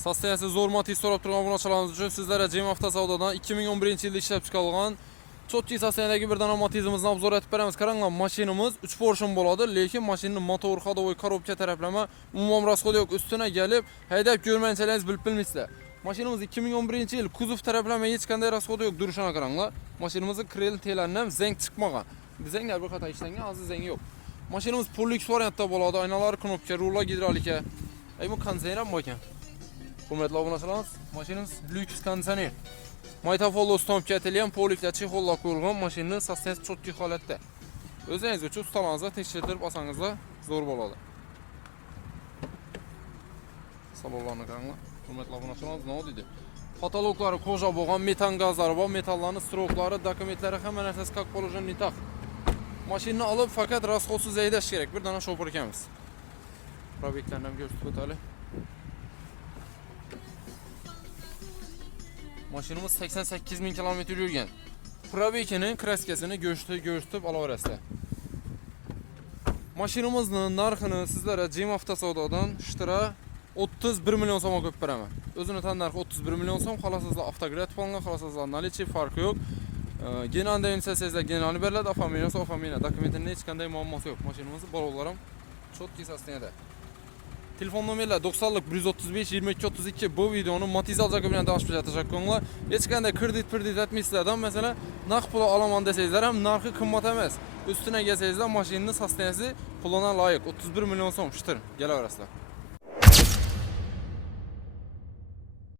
Sosteniyasi zo'r Matiz so'rab turgan obunachilarimiz uchun sizlarga Cem Avtosavdodan 2011-yilda ishlab chiqarilgan Chotki sosteniyadagi bir dona Matizimizni obzor etib beramiz. Qaranglar, mashinamiz 3 portion bo'ladi, lekin mashinaning motor, xodovoy, korobka taraflama umuman rasxodi yo'q. Ustuna kelib, haydab ko'rmanchalaringiz bilib bilmaysizlar. Mashinamiz 2011-yil kuzov taraflama hech qanday rasxodi yo'q. Durishini qaranglar. Mashinamizning krel telaridan zang chiqmagan. Zanglar bir qata ishlangan, hozir zang yo'q. Mashinamiz Polix variantda bo'ladi. Aynalari knopka, rullar gidrolika. Bu konditsioner ham bor ekan. Hurmatli obunachilarimiz, mashinamiz lyuks konditsioner. Maytafollo stompga atilgan poliklar chexollar qo'yilgan mashinaning sosteniyasi chotki holatda. O'zingiz uchun ustalaringizga tekshirtirib olsangizda zo'r bo'ladi. Salonlarni qaranglar. Hurmatli obunachilarimiz, nima deydi? Patologlari koja bo'lgan, metan gazlari bor, metallarning stroklari, dokumentlari hamma narsasi как положено не так. Mashinani olib faqat rasxodsiz haydash kerak. Bir dona shopir ekanmiz. Probeklarni ham ko'rsatib o'taylik. Mashinamiz 88 ming kilometr yurgan. Probekning kraskasini go'shtib olaverasizlar. Mashinamizning narxini sizlarga Cem Avtosavdodan shtira 31 million so'm qo'yib beraman. O'zini tan narxi 31 million so'm, xohlasangizlar avtograt qilingan, xohlasangizlar nalichi farqi yo'q. Genanda insasizlar genani beriladi, afamiyasi afamiya. Dokumentning hech qanday muammosi yo'q. Mashinamiz bolalar ham chotki sosteniyada. Telefon nomerlar 90lik 135 22 32. Bu videoni Matiz alacak bilan tanishib tashakkurlar. Hech qanday kredit etmaysizlardan, masalan, naqd pul olaman desangizlar ham narxi qimmat emas. Ustuna kelsangizlar mashinaning sosteniyasi puluna loyiq 31 million so'm shtir. Kelaverasizlar.